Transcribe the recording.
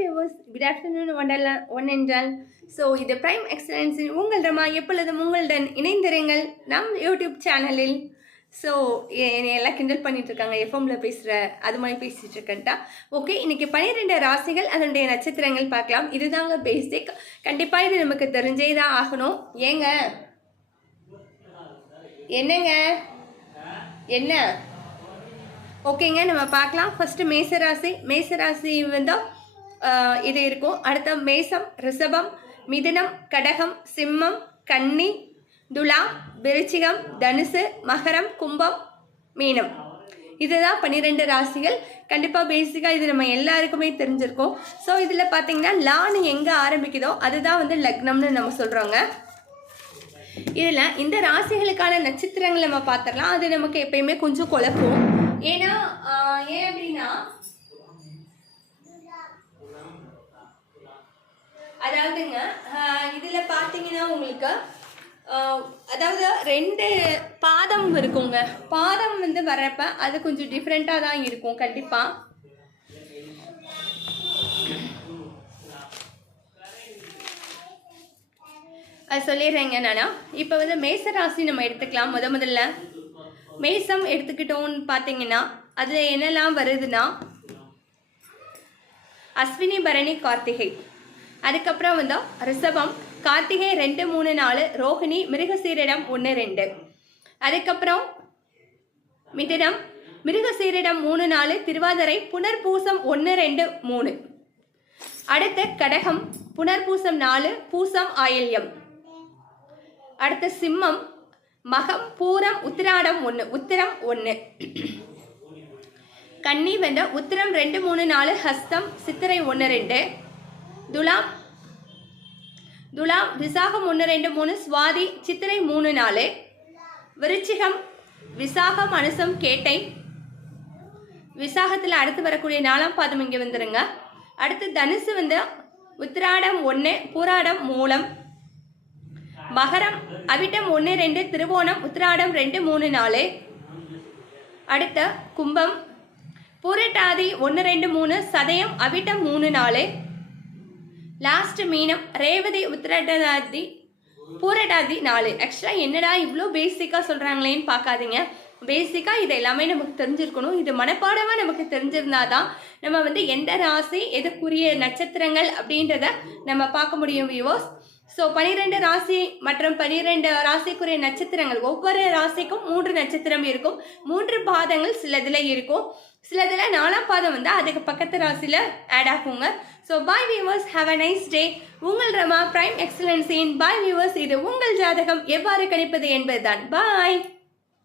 viewers, good afternoon one என்றால் so இது prime எக்ஸலன்ஸின் உங்கள் ரமா எப்பொழுதும் உங்களுடன் இணைந்திருங்கள் நம் யூடியூப் சேனலில். ஸோ என்னை எல்லாம் கிண்டல் பண்ணிட்டு இருக்காங்க, எஃப்எம்ல பேசுகிற அது மாதிரி பேசிகிட்டு இருக்கேன்ட்டா. ஓகே, இன்னைக்கு 12 ராசிகள் அதனுடைய நட்சத்திரங்கள் பார்க்கலாம். இதுதாங்க பேசிக். கண்டிப்பாக இது நமக்கு தெரிஞ்சே தான் ஆகணும். ஏங்க என்னங்க என்ன ஓகேங்க, நம்ம பார்க்கலாம். ஃபர்ஸ்ட் மேசராசி வந்து இது இருக்கும். அடுத்த மேசம், ரிஷபம், மிதுனம், கடகம், சிம்மம், கன்னி, துலாம், விருச்சிகம், தனுசு, மகரம், கும்பம், மீனம். இதுதான் 12 ராசிகள். கண்டிப்பாக பேசிக்காக இது நம்ம எல்லாருக்குமே தெரிஞ்சிருக்கோம். ஸோ இதில் பார்த்தீங்கன்னா லான்னு எங்கே ஆரம்பிக்குதோ அதுதான் வந்து லக்னம்னு நம்ம சொல்கிறோங்க. இதில் இந்த ராசிகளுக்கான நட்சத்திரங்கள் நம்ம பார்த்துடலாம். அது நமக்கு எப்பயுமே கொஞ்சம் குழப்பம். ஏன் அப்படின்னா அதாவதுங்க இதில் பார்த்தீங்கன்னா உங்களுக்கு அதாவது 2 பாதம் இருக்குங்க. பாதம் வந்து வர்றப்ப அது கொஞ்சம் டிஃப்ரெண்ட்டாக தான் இருக்கும். கண்டிப்பாக அது சொல்லிடுறேங்க. நானா இப்போ வந்து மேசராசி நம்ம எடுத்துக்கலாம். முதல்ல மேசம் எடுத்துக்கிட்டோன்னு பார்த்தீங்கன்னா அதில் என்னெல்லாம் வருதுன்னா அஸ்வினி, பரணி, கார்த்திகை. அதுக்கப்புறம் வந்து ரிஷபம், கார்த்திகை 2, 3, 4, ரோஹிணி, மிருகசீரிடம் 1, 2. அதுக்கப்புறம் மிதுனம், மிருகசீரிடம் 3, 4, திருவாதிரை, புனர்பூசம் 1, 2, 3. அடுத்த கடகம், புனர்பூசம் 4, பூசம், ஆயில்யம். அடுத்த சிம்மம், மகம், பூரம், உத்திராடம் 1, உத்திரம் 1. கன்னி வந்து உத்திரம் 2, 3, 4, ஹஸ்தம், சித்திரை 1, 2. துலாம் விசாகம் 1, 2, 3, சுவாதி, சித்திரை 3, 4. விருச்சிகம், விசாகம், அனுசம், கேட்டை. விசாகத்தில் அடுத்து வரக்கூடிய 4ஆம் பாதம் இங்கே வந்துருங்க. அடுத்து தனுசு வந்து உத்திராடம் 1, பூராடம், மூலம். மகரம், அவிட்டம் 1, 2, திருவோணம், உத்திராடம் 2, 3, 4. அடுத்த கும்பம், பூரட்டாதி 1, 2, 3, சதயம், அவிட்டம் 3, 4. லாஸ்ட் மீனம், ரேவதி, உத்திரட்டாதி, பூரட்டாதி 4. ஆக்சுவலாக என்னடா இவ்வளோ பேசிக்காக சொல்கிறாங்களேன்னு பார்க்காதீங்க. பேசிக்காக இது எல்லாமே நமக்கு தெரிஞ்சிருக்கணும். இது மனப்பாடமாக நமக்கு தெரிஞ்சிருந்தாதான் நம்ம வந்து எந்த ராசி எதுக்குரிய நட்சத்திரங்கள் அப்படின்றத நம்ம பார்க்க முடியும் வியூவர்ஸ். ஸோ 12 ராசி மற்றும் 12 ராசிக்குரிய நட்சத்திரங்கள், ஒவ்வொரு ராசிக்கும் 3 நட்சத்திரம் இருக்கும். 3 பாதங்கள் சிலதில் இருக்கும். சிலதில் 4ஆம் பாதம் வந்து அதுக்கு பக்கத்து ராசியில் ஆட் ஆகுங்க. So bye viewers, have a nice day. உங்கள் ரமா பிரைம் எக்ஸலன்ஸின் பாய் வியூவர்ஸ். இது உங்கள் ஜாதகம் எவ்வாறு கணிப்பது என்பதுதான். பாய்.